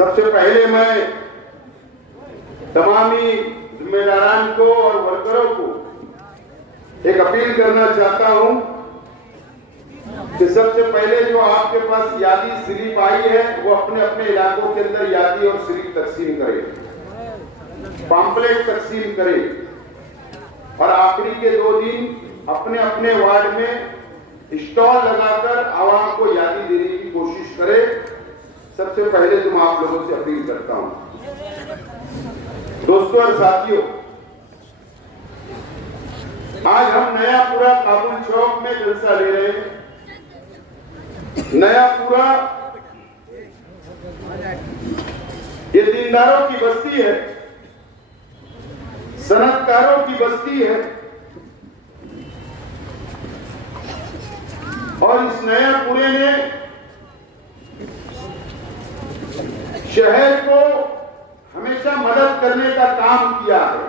सबसे पहले मैं तमामी जिम्मेदारान को और वर्करों को एक अपील करना चाहता हूं कि सबसे पहले जो आपके पास यादी स्लिप आई है वो अपने अपने इलाकों के अंदर यादी और स्लिप तकसीम करें, पॉम्पलेट तकसीम करें और आखिरी के 2 दिन अपने अपने वार्ड में स्टॉल लगाकर आवाम को यादी देने की कोशिश करें। सबसे पहले तो मैं आप लोगों से अपील करता हूं। दोस्तों और साथियों, आज हम नयापुरा काबुल चौक में जलसा ले रहे हैं। नयापुरा ये दीनदारों की बस्ती है, सनतकारों की बस्ती है और इस नयापुरे ने शहर को हमेशा मदद करने का काम किया है।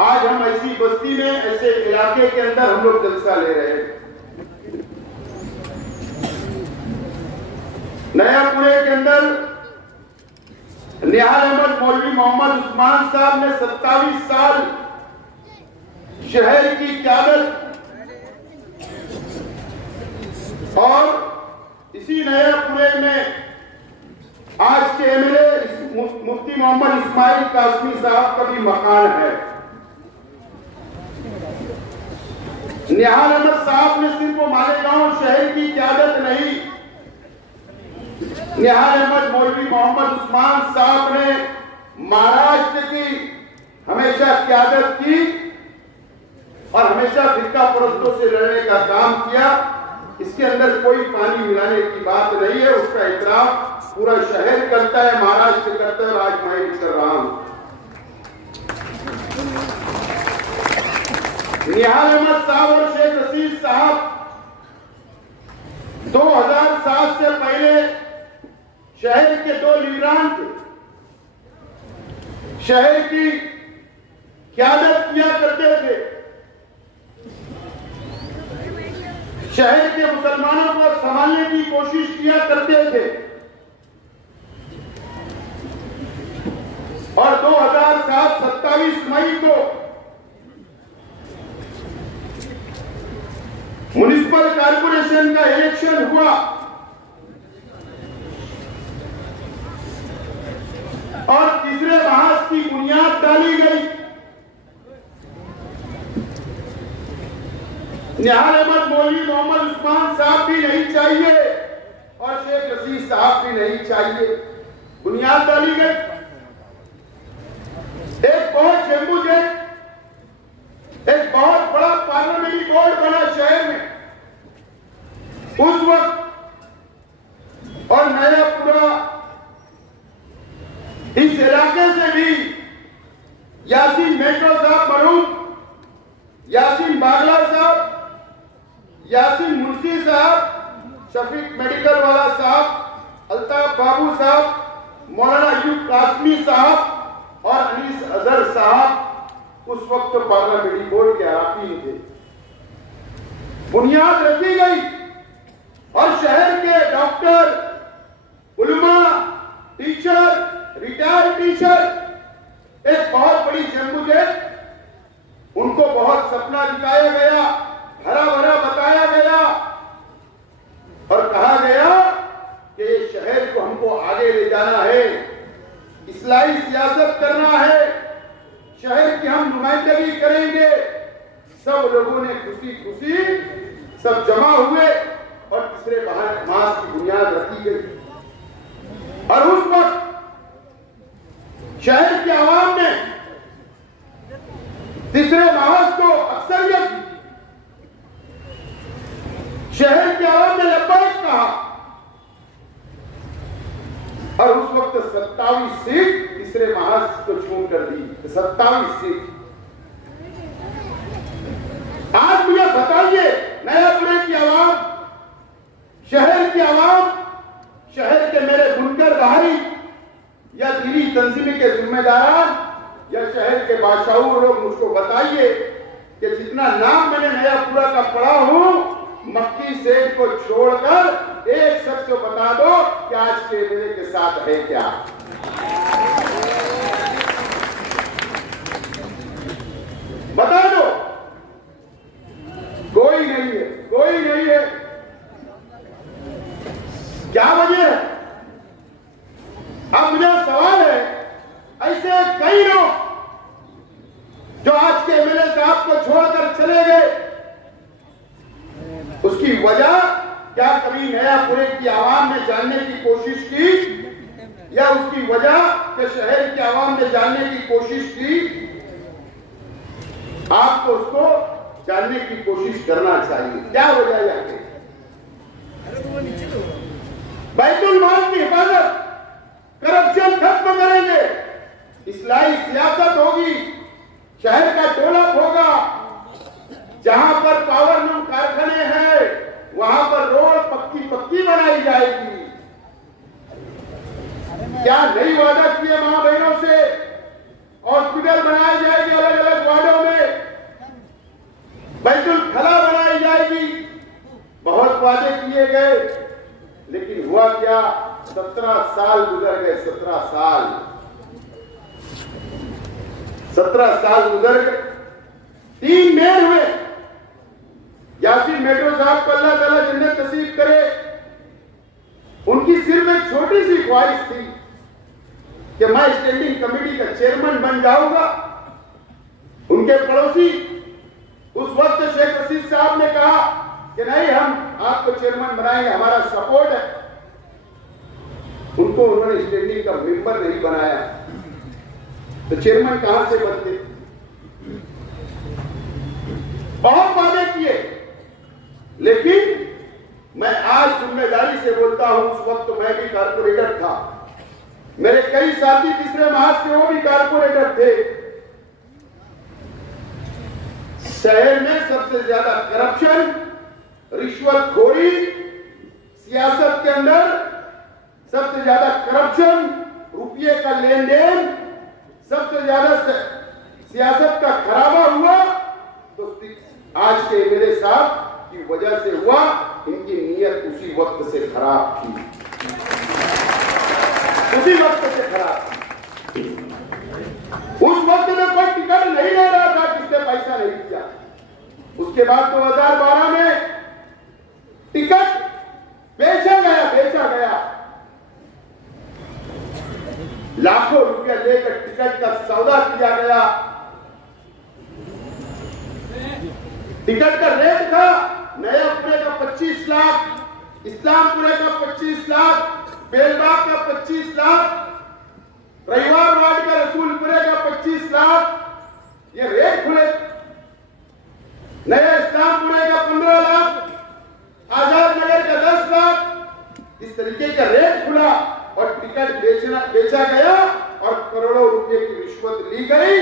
आज हम ऐसी बस्ती में, ऐसे इलाके के अंदर हम लोग जलसा ले रहे हैं। नयापुरे के अंदर निहाल अहमद मौलवी मोहम्मद उस्मान साहब ने 27 साल शहर की क़यादत और इसी नयापुरे में आज के एमएलए मुफ्ती मोहम्मद इस्माइल कासमी साहब का भी मकान है। निहाल अहमद साहब ने सिर्फ मालेगांव शहर की क़यादत नहीं, निहाल अहमद मौलवी मोहम्मद उस्मान साहब ने महाराष्ट्र की हमेशा क़यादत की और हमेशा फिरका परस्तों से लड़ने का काम किया। इसके अंदर कोई पानी मिलाने की बात नहीं है, उसका इतराफ पूरा शहर करता है, महाराष्ट्र करता है और आज मैं भी कर रहा हूं। निहाल अहमद साहब और शेख रशीद साहब 2007 से पहले शहर के 2 लीडरान थे, शहर की क़यादत किया करते थे, शहर के मुसलमानों को संभालने की कोशिश किया करते थे और 2007 27 मई को म्युनिसिपल कॉर्पोरेशन का इलेक्शन हुआ और तीसरे बहस की बुनियाद डाली गई। निहाल अहमद मौलवी मोहम्मद उस्मान साहब भी नहीं चाहिए और शेख रशीद साहब भी नहीं चाहिए। बुनियाद डाली गई, एक बहुत जम्बूजेट, एक बहुत बड़ा पार्लियामेंट्री बोर्ड बना शहर में उस वक्त, और नयापुरा इस इलाके से भी यासीन मेट्रो साहब मरूम, यासीन बागला साहब, यासीन मुर्शी साहब, शफीक मेडिकल वाला साहब, अल्ताफ बाबू साहब, मौलाना अयूब कासमी साहब और अनीस अजहर साहब उस वक्त पार्लियामेंट्री बोर्ड के अराकीन थे। बुनियाद रखी गई और शहर के डॉक्टर, उलमा, टीचर, रिटायर्ड टीचर, एक बहुत बड़ी जम्बूजेट, उनको बहुत सपना दिखाया गया, हरा भरा बताया गया और कहा गया कि ये शहर को हमको आगे ले जाना है, इस्लाही सियासत करना है, शहर की हम नुमाइंदगी करेंगे। सब लोगों ने खुशी खुशी सब जमा हुए और तीसरे मास की बुनियाद रखी गई और उस वक्त शहर के आवाम ने तीसरे मास को अक्सरियत, शहर के आवाम ने लब्बैक कहा और उस वक्त 27 सीट तीसरे महाज को छूट कर दी। 27 सीट। आज मुझे बताइए, नयापुरे की आवाम, शहर की आवाम, शहर के मेरे बुनकर बाहरी या दीनी तंजीम के जिम्मेदारान या शहर के बादशाह लोग मुझको बताइए कि जितना नाम मैंने नयापुरा का पढ़ा हूं, मक्की सेठ को छोड़कर एक शख्स को बता दो कि आज के एमएलए के साथ है क्या। बता दो। कोई नहीं है, कोई नहीं है। क्या वजह है? अब मुझे सवाल है, ऐसे कई लोग जो आज के एमएलए साहब को छोड़कर चले गए, उसकी वजह क्या कभी नयापुरे की आवाम ने जानने की कोशिश की, या उसकी वजह के शहर की आवाम ने जानने की कोशिश की? आपको उसको जानने की कोशिश करना चाहिए। क्या वजह है? बैतुल माल की हिफाजत, करप्शन खत्म करेंगे, इस्लाही सियासत होगी, शहर का डेवलप होगा, जहां पर पावर लूम कारखाने हैं वहां पर रोड पक्की पक्की बनाई जाएगी। क्या नई वादा किए मां बहनों से? हॉस्पिटल बनाई जाएगी अलग अलग वार्डों में, बैतुल खला बनाई जाएगी, बहुत वादे किए गए, लेकिन हुआ क्या? 17 साल गुजर गए। 17 साल गुजर गए। 3 मेयर हुए। यासीन मेट्रो साहब को अल्लाह ताला जन्नत नसीब करे। उनकी सिर्फ एक छोटी सी ख्वाहिश थी कि मैं स्टैंडिंग कमेटी का चेयरमैन बन जाऊंगा। उनके पड़ोसी उस वक्त शेख रशीद साहब ने कहा कि नहीं, हम आपको चेयरमैन बनाएंगे, हमारा सपोर्ट है। उनको उन्होंने स्टैंडिंग का मेंबर नहीं बनाया, तो चेयरमैन कहां से बनते? बहुत वादे किए, लेकिन मैं आज जिम्मेदारी से बोलता हूं, उस वक्त मैं भी कारपोरेटर था, मेरे कई साथी तीसरे महाज के वो भी कारपोरेटर थे। शहर में सबसे ज्यादा करप्शन, रिश्वतखोरी, सियासत के अंदर सबसे ज्यादा करप्शन, रुपये का लेन देन, सबसे ज्यादा सियासत का खराबा हुआ तो आज के एमएलए साहब की वजह से हुआ। इनकी नीयत उसी वक्त से खराब थी, उसी वक्त से खराब थी। उस वक्त में कोई टिकट नहीं ले रहा था, किसने पैसा नहीं दिया। उसके बाद 2012 में टिकट बेचा गया, लाखों रुपया लेकर टिकट का सौदा किया गया। टिकट का रेट था नयापुरे का 25 लाख, इस्लामपुरे का 25 लाख, बेलबाग का 25 लाख, रविवार वार्ड का रसूलपुरे का 25 लाख, ये रेट खुले। नया इस्लामपुरे का 15 लाख, आजाद नगर का 10 लाख, इस तरीके का रेट खुला और टिकट बेचा गया और करोड़ों रुपए की रिश्वत ली गई।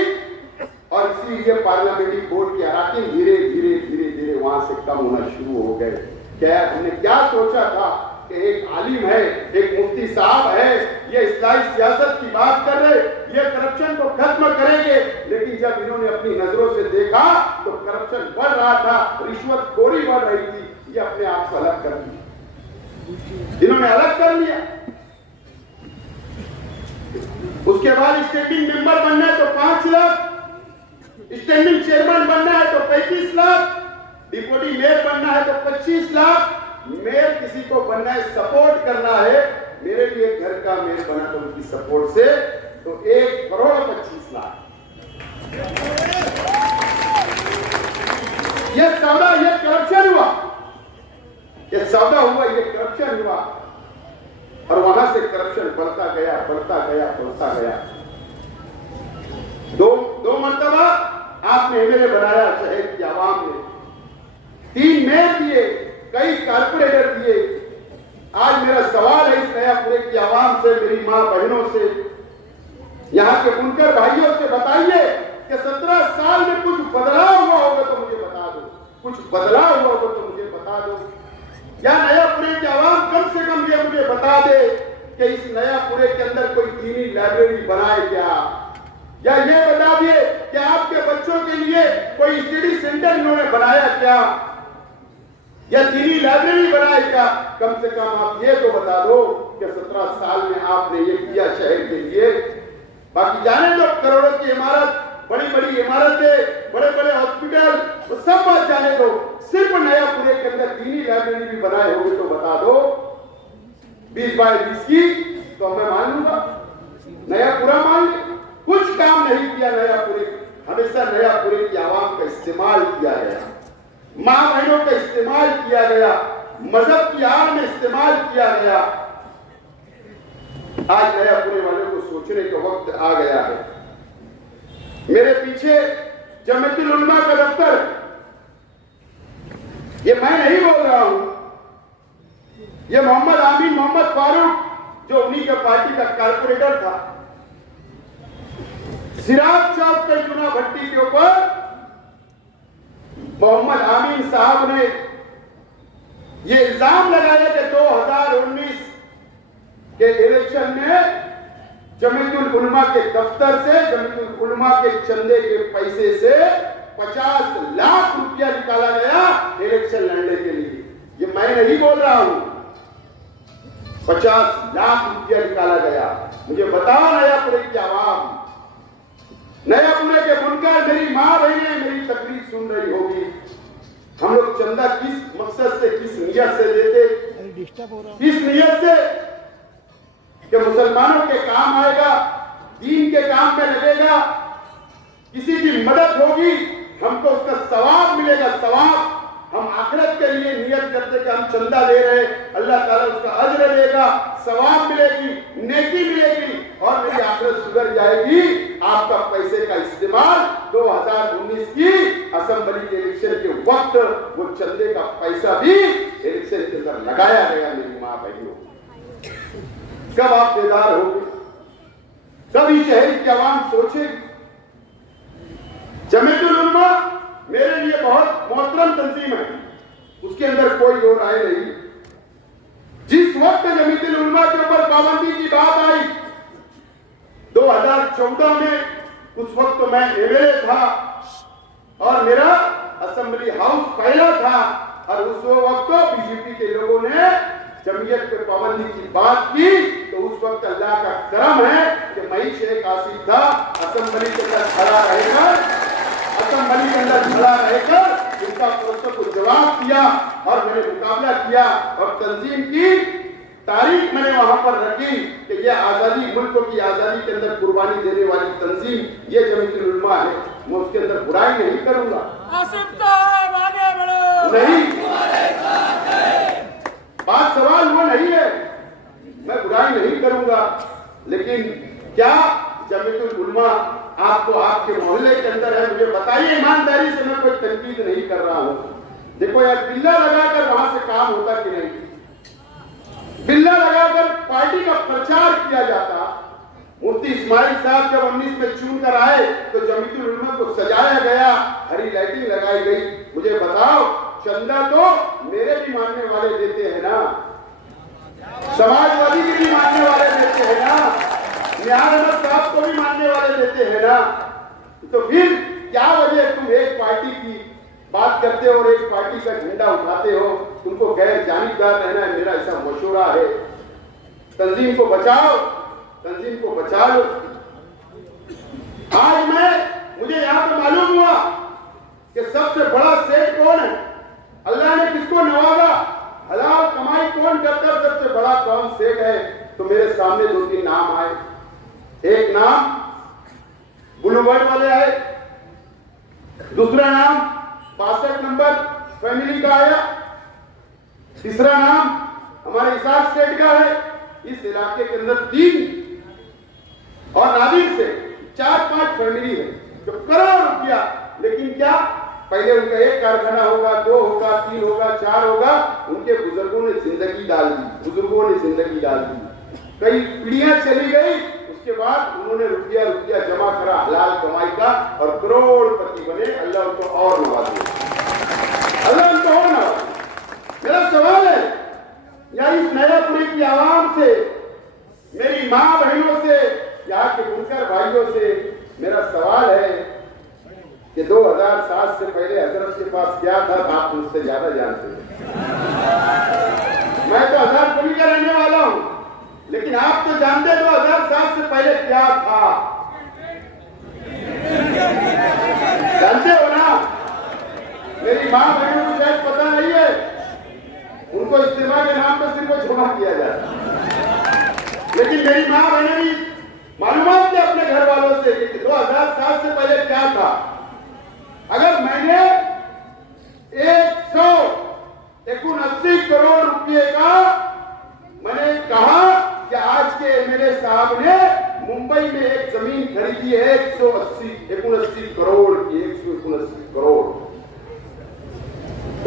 और इसीलिए पार्लियामेंट्री बोर्ड के अराकीन धीरे धीरे वहां से कम होना शुरू हो गए। क्या हमने क्या सोचा था कि एक आलिम है, एक मुफ्ती साहब है, ये इस्लाही सियासत की बात कर रहे, ये करप्शन को खत्म करेंगे, लेकिन जब इन्होंने अपनी नजरों से देखा तो करप्शन बढ़ रहा था, रिश्वतखोरी बढ़ रही थी, ये अपने आप से अलग कर दिया। इन्होंने अलग कर लिया। उसके बाद स्टैंडिंग मेंबर बनना है तो 5 लाख, स्टैंडिंग चेयरमैन बनना है तो 35 लाख, डिप्टी मेयर बनना है तो 25 लाख, मेयर किसी को बनना है, सपोर्ट करना है। मेरे भी एक घर का मेयर बना तो उनकी सपोर्ट से तो 1 करोड़ 25 लाख। ये सौदा, ये करप्शन हुआ, ये सौदा हुआ, ये करप्शन हुआ। और वहां से करप्शन बढ़ता गया। दो मर्तबा आपने एमएलए बनाया शहर की आवाम ने, 3 मेयर दिए, कई कारपोरेटर दिए। आज मेरा सवाल है इस नयापुरे की आवाम से, मेरी मां बहनों से, यहाँ के बुनकर भाइयों से, बताइए कि 17 साल में कुछ बदलाव हुआ होगा तो मुझे बता दो, कुछ बदलाव हुआ होगा तो मुझे बता दो। या नयापुरे की आवाम कम से कम ये मुझे बता दे कि इस नयापुरे के अंदर कोई दीनी लाइब्रेरी बनाए क्या, या ये बता दिए कि आपके बच्चों के लिए कोई स्टडी सेंटर इन्होंने बनाया क्या। या दीनी लाइब्रेरी बनाएगा? कम से कम आप ये तो बता दो कि 17 साल में आपने ये किया शहर के लिए। बाकी जाने दो करोड़ों की इमारत, बड़ी बड़ी इमारतें, बड़े बड़े हॉस्पिटल, वो सब बात जाने दो। सिर्फ नयापुरे के अंदर दीनी लाइब्रेरी भी बनाए होंगे तो बता दो 20 बाय 20 की, तो मैं मान लूंगा। नयापुरा मान ले, कुछ काम नहीं किया नयापुरे। हमेशा नयापुरे की आवाम का इस्तेमाल किया गया, मां बहनों का इस्तेमाल किया गया, मजहब की आड़ में इस्तेमाल किया गया। आज नयापुरे वालों को सोचने का वक्त आ गया है। मेरे पीछे जमीयतुल उलमा का दफ्तर, ये मैं नहीं बोल रहा हूं, ये मोहम्मद आमीन मोहम्मद फारूक जो उन्हीं के पार्टी का कारपोरेटर था, सिराज चौक पे चुना भट्टी के ऊपर मोहम्मद आमीन साहब ने ये इल्जाम लगाया कि 2019 के इलेक्शन में जमीयतुल उलमा के दफ्तर से, जमीयतुल उलमा के चंदे के पैसे से 50 लाख रुपया निकाला गया इलेक्शन लड़ने के लिए। ये मैं नहीं बोल रहा हूं, 50 लाख रुपया निकाला गया। मुझे बताओ नयापुरे की आवाम, नयापुरे के बुनकर, मेरी मां बहनें मेरी तकलीफ सुन रही होगी। हम लोग चंदा किस मकसद से, किस नियत से देते, किस नियत से कि मुसलमानों के काम आएगा, दीन के काम में लगेगा, किसी की मदद होगी, हमको उसका सवाब मिलेगा। सवाब हम आखिरत के लिए नियत करते कि हम चंदा दे रहे हैं, अल्लाह ताला उसका अज्र देगा, सवाब मिलेगी, नेकी मिलेगी और मेरी आखिरत सुधर जाएगी। आपका पैसे का इस्तेमाल 2019 की असेंबली के इलेक्शन के वक्त वो चंदे का पैसा भी इलेक्शन के अंदर लगाया गया। मेरी मां बहनों, कब आप बेदार होंगे? कभी शहर की आवाम सोचेगी? जमीयतुल उलमा मेरे लिए बहुत मोहतरम तंजीम है, उसके अंदर कोई दो राय नहीं। जिस वक्त जमीयतुल उलमा के ऊपर पाबंदी की बात आई 2014 में, उस वक्त तो मैं एमएलए था और मेरा असेंबली हाउस पहला था और उस वक्त तो बीजेपी के लोगों ने जमीयत पे पाबंदी की बात की। तो उस वक्त अल्लाह का करम है कि मई शेख आसिफ था, असेंबली के अंदर खड़ा रहकर, असेंबली के अंदर खड़ा रहकर उनका प्रश्न को जवाब दिया और मैंने मुकाबला किया और तंजीम की तारीख मैंने वहां पर रखी कि यह आजादी, मुल्क की आजादी के अंदर कुर्बानी देने वाली तंजीम ये जमीयतुल उलमा है। मैं उसके अंदर बुराई नहीं करूंगा, नहीं, बात सवाल वो नहीं है, मैं बुराई नहीं करूंगा। लेकिन क्या जमीयतुल उलमा आपको आपके मोहल्ले के अंदर है? मुझे बताइए ईमानदारी से, मैं कोई तनकीद नहीं कर रहा हूं। देखो यार, बिल्ला लगाकर वहां से काम होता कि नहीं? बिल्ला लगाकर पार्टी का प्रचार किया जाता। मुफ्ती इस्माइल साहब जब 19 में चुन कर आए तो जमीयतुल उलमा को सजाया गया, हरी लाइटिंग लगाई गई। मुझे बताओ, चंदा तो मेरे भी मानने वाले देते हैं ना, समाजवादी के भी मानने वाले देते हैं ना, निहार अहमद साहब को भी मानने वाले देते हैं ना। तो फिर क्या वजह तुम एक पार्टी की बात करते हो और एक पार्टी का झंडा उठाते हो? तुमको गैर जानिबदार रहना है, मेरा ऐसा मशवरा है। तंजीम को बचाओ, तंजीम को बचा लो। आज मुझे यहाँ पे मालूम हुआ कि सबसे बड़ा सेठ कौन है, अल्लाह ने किसको नवाजा, हलाल कमाई कौन करता है, सबसे बड़ा कौन सेठ है? तो मेरे सामने 2-3 नाम आए। एक नाम ब्लू बर्ड वाले आए, दूसरा नाम 62 नंबर फैमिली का आया, तीसरा नाम हमारे इसाक स्टेट का है। इस इलाके के अंदर 3 और नादिर से 4-5 फैमिली है जो करोड़ रुपया, लेकिन क्या पहले उनका एक कारखाना होगा, 2 होगा, 3 होगा, 4 होगा। उनके बुजुर्गों ने जिंदगी डाल दी, बुजुर्गों ने जिंदगी डाल दी, कई पीढ़ियां चली गई। उसके बाद उन्होंने रुपया जमा करा हलाल कमाई का और करोड़पति बने। अल्लाह उनको और नवाजे, अल्लाह उनको और नवाजे। मेरा सवाल है या इस नयापुरे की आवाम से, मेरी मां बहनों से, यहाँ के बुनकर भाइयों से मेरा सवाल है कि 2007 से पहले हजरत के पास क्या था, आप मुझसे ज्यादा जानते हैं। लेकिन आप तो जानते 2007 से पहले क्या था, जानते हो ना। मेरी मां बहनों को शायद पता नहीं है, उनको इस्तीफा के नाम पर सिर्फ जमा किया जाता, लेकिन मेरी मां बहनें भी मालूमात थे अपने घर वालों से कि 2007 से पहले क्या था। अगर मैंने 179 करोड़ रुपए का मैंने कहा कि आज के एमएलए साहब ने मुंबई में एक जमीन खरीदी है 179 करोड़ की, 179 करोड़,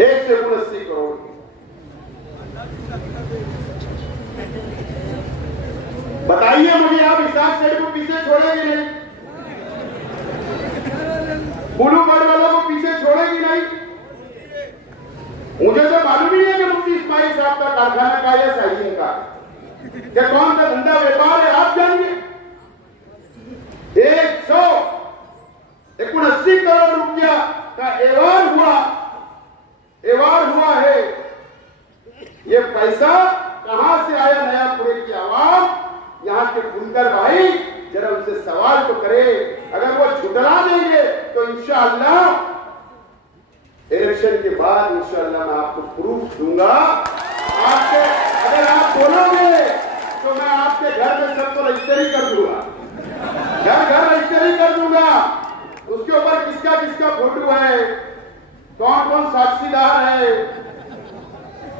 179 करोड़ की। बताइए मुझे, आप इसाक सेठ को पीछे छोड़ेंगे नहीं? बुलू बर्ड वालों को पीछे छोड़ेगी नहीं? मुझे तो मालूम ही है कि मुफ्ती इस्माइल साहब का कारखाना का या साइजिंग का क्या कौन सा धंधा व्यापार है, आप जानिए। 179 करोड़ रुपया का एवार हुआ है। ये पैसा कहां से आया? नयापुरे की आवाम, यहाँ के बुनकर भाई, जरा उनसे सवाल तो करे। अगर वो छुटला देंगे तो इंशाअल्लाह इलेक्शन के बाद इंशाअल्लाह मैं आपको प्रूफ दूंगा। आपके अगर आप बोलोगे तो मैं आपके घर में सबको रजिस्ट्री कर दूंगा, घर रजिस्ट्री कर दूंगा। उसके ऊपर किसका किसका फोटो है, कौन कौन साक्षीदार है,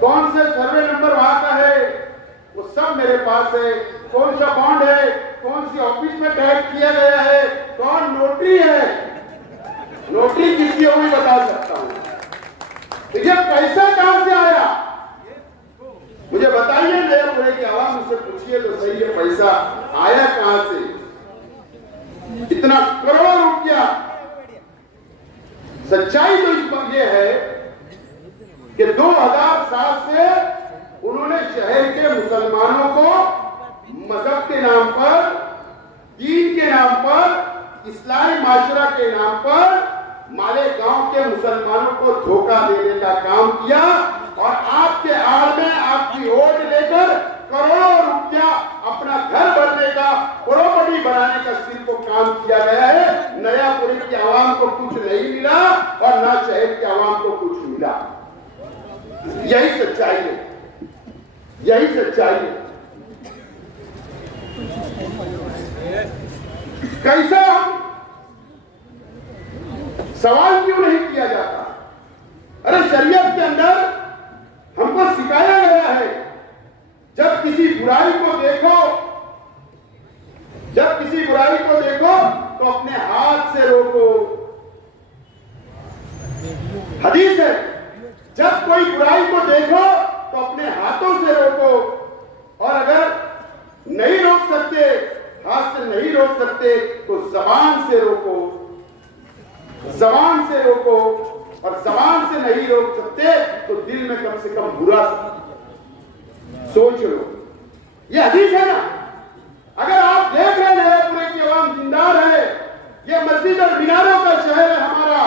कौन से सर्वे नंबर वहां का है, वो सब मेरे पास है। कौन सा बॉन्ड है, कौन सी ऑफिस में टैग किया गया है, कौन नोटरी है, नोटरी किसकी है वो भी बता सकता हूं। तो ये पैसा कहां से आया मुझे बताइए। नयापुरे की आवाम मुझसे पूछिए तो सही, ये पैसा आया कहां से? इतना करोड़ रुपया। सच्चाई तो इस पर यह है कि 2007 से उन्होंने शहर के मुसलमानों को मजहब के नाम पर, दीन के नाम पर, इस्लामी माशरा के नाम पर मालेगांव के मुसलमानों को धोखा देने का काम किया। और आपके आड़ में आपकी वोट लेकर करोड़ों रुपया अपना घर भरने का, प्रॉपर्टी बनाने का सिर्फ काम किया गया है। नयापुर की आवाम को कुछ नहीं मिला और ना शहर की आवाम को कुछ मिला। यही सच्चाई है, यही सच्चाई है। कैसा सवाल क्यों नहीं किया जाता? अरे शरीयत के अंदर हमको सिखाया गया है, जब किसी बुराई को देखो, जब किसी बुराई को देखो तो अपने हाथ से रोको। हदीस है, जब कोई बुराई को देखो तो अपने हाथों से रोको, और अगर नहीं रोक सकते, हाथ से नहीं रोक सकते, तो जबान से रोको, जबान से रोको। और जबान से नहीं रोक सकते तो दिल में कम से कम बुरा सोच लो। ये हदीस है ना। अगर आप देख रहे हैं नयापुरे की आवाम जिंदार है, ये मस्जिद और मीनारों का शहर है हमारा,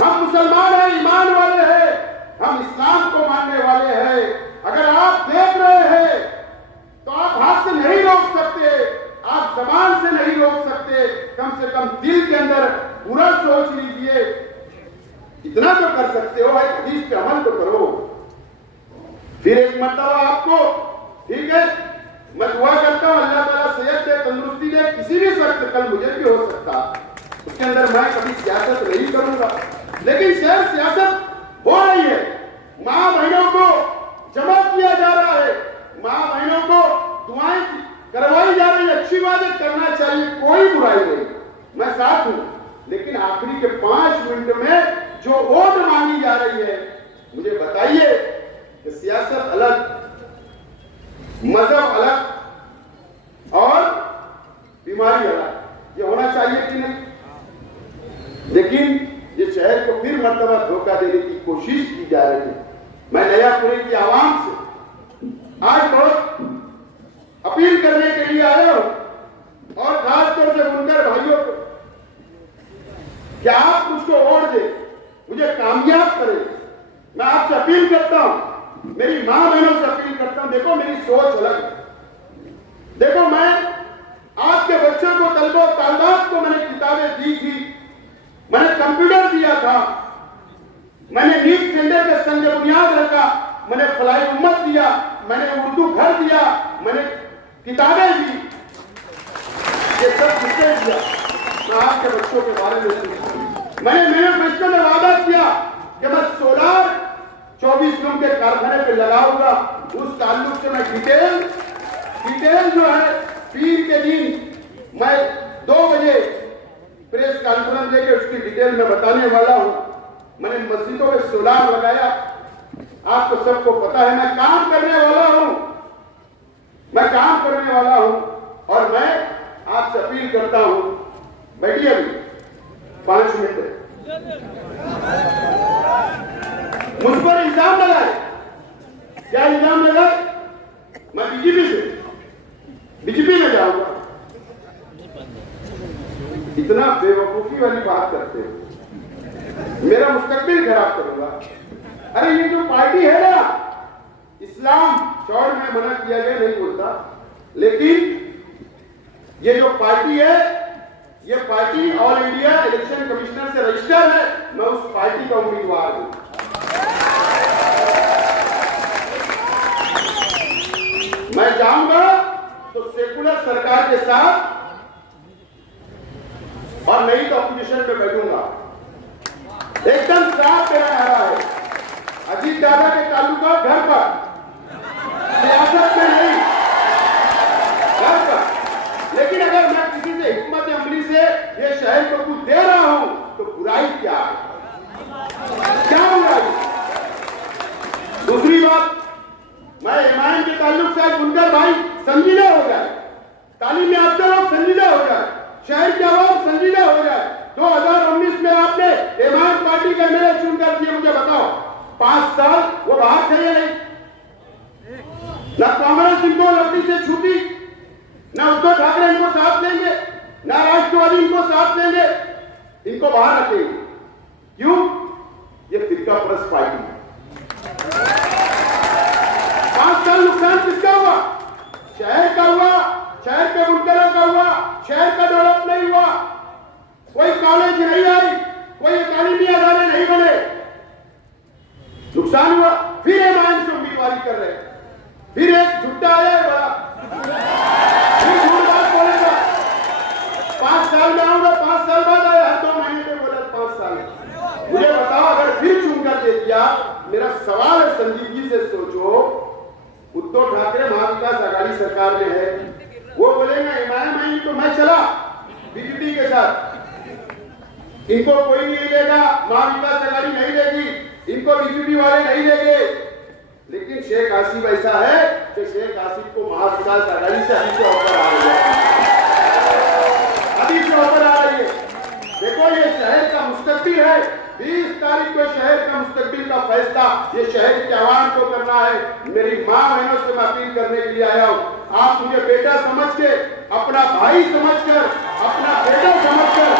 हम मुसलमान हैं, ईमान वाले हैं, हम इस्लाम को मानने वाले हैं। अगर आप देख रहे हैं तो आप हाथ से नहीं रोक सकते, आप जबान से नहीं रोक सकते, कम से कम दिल के अंदर बुरा सोच लीजिए। इतना तो कर सकते हो, एक हदीस पे अमल तो करो। फिर एक मर्तबा आपको, ठीक है, मैं दुआ करता हूं अल्लाह ताला सेहत दे, तंदुरुस्ती दे, किसी भी शख्स, कल मुझे भी हो सकता, उसके अंदर मैं कभी सियासत नहीं करूंगा, लेकिन शहर सियासत हो रही है। मां बहनों को जमा किया जा रहा है, मां बहनों को दुआएं करवाई जा रही है, अच्छी बात है, करना चाहिए, कोई बुराई नहीं, मैं साथ हूं। लेकिन आखिरी के 5 मिनट में जो वोट मांगी जा रही है, मुझे बताइए कि सियासत अलग, मजहब अलग और बीमारी अलग, ये होना चाहिए कि नहीं? लेकिन ये शहर को फिर मर्तबा धोखा देने की कोशिश की जा रही है। मैं नयापुरे की आवाम से आज बहुत अपील करने के लिए आया हूं, और खासतौर से बुनकर भाइयों को, कि आप मुझको वोट दे, मुझे कामयाब करें। मैं आपसे अपील करता हूं मेरी मां बहनों से अपील करता हूं, देखो मेरी सोच अलग है। देखो मैं आपके बच्चों को तलबो तादाद को मैंने किताबें दी थी, मैंने कंप्यूटर दिया था, मैंने नीट सेंटर के संग बुनियाद रखा, मैंने फलाई उम्मत दिया, मैंने उर्दू घर दिया, मैंने किताबें दी, ये सब किसने दिया? मैं आपके बच्चों के बारे में सोचता। मैंने मैनिफेस्टो में वादा किया कि मैं सोलार 24 रूम के कारखाने पे लगाऊंगा। उस ताल्लुक से मैं डिटेल जो है पीर के दिन मैं 2 बजे प्रेस कॉन्फ्रेंस लेके उसकी डिटेल में बताने वाला हूं। मैंने मस्जिदों में सोलार लगाया, आपको सबको पता है। मैं काम करने वाला हूं और मैं आपसे अपील करता हूं, बैठिए अभी 5 मिनट मुझ पर इल्जाम लगाए। क्या इल्जाम लगाए? मैं बीजेपी में जाऊंगा। इतना बेवकूफी वाली बात करते हो, मेरा मुस्तकबिल खराब करूंगा। अरे ये जो पार्टी है ना, इस्लाम चौड़ में मना किया गया, नहीं बोलता, लेकिन ये जो पार्टी है, ये party all India election commissioner से रजिस्टर्ड है। मैं उस पार्टी का उम्मीदवार हूं। मैं जाऊंगा तो सेकुलर सरकार के साथ, और नहीं तो अपोजिशन में बैठूंगा। एकदम साफ मेरा नारा है, अजीत दादा के ताल्लुका घर पर, सियासत में नहीं, घर पर। लेकिन अगर मैं किसी से हिकमत अमली से ये शहर को कुछ दे रहा हूं तो बुराई क्या है? क्या बुराई? दूसरी बात, मैं एमआईएम के ताल्लुक से बुनकर भाई संजीदा हो जाए, तालीम याफ्ता लोग संजीदा हो जाए, शहर के आवाम संजीदा हो जाए। 2019 में आपने एमआईएम पार्टी का एमएलए चुनकर दिए, मुझे बताओ 5 साल वो बाहर थे या नहीं? ना कांग्रेस इनको लड़की से छूटी, ना उद्धव ठाकरे इनको साथ लेंगे, ना राष्ट्रवादी इनको साथ लेंगे, इनको बाहर रखेंगे। क्यों? ये फिरका परस्त पार्टी है। 5 साल नुकसान किसका हुआ? शहर का हुआ, शहर के बुनकरों का हुआ, शहर का डेवलप नहीं हुआ, कोई कॉलेज नहीं आई, कोई तालीमी अदारे नहीं बने, नुकसान हुआ। फिर एमआईएम से उम्मीदवारी कर रहे, फिर एक झुट्टा आया है बड़ा, फिर झूठ बात बोलेगा। 5 साल में आऊंगा, 5 साल बाद आया, हर 2 महीने में बोला 5 साल। मुझे बताओ, अगर फिर चुनकर दे दिया, मेरा सवाल है, संजीदगी से सोचो, उद्धव ठाकरे महाविकास आघाड़ी सरकार में है, वो बोलेगा एमआईएम तो मैं चला बीजेपी के साथ, इनको कोई नहीं लेगा, महाविकास आघाड़ी नहीं लेगी, इनको बीजेपी वाले नहीं लेंगे। लेकिन शेख आसिफ ऐसा है कि शेख आसिफ को महाविकास आघाड़ी से अभी से ऑफर आ रही है, अभी से ऑफर आ रही है। देखो ये शहर का मुस्तकबिल है, 20 तारीख को शहर का मुस्तकबिल का फैसला ये शहर के आवाम को करना है। मेरी मां बहनों से मैं अपील करने के लिए आया हूं, आप मुझे बेटा समझ के, अपना भाई समझकर, अपना बेटा समझकर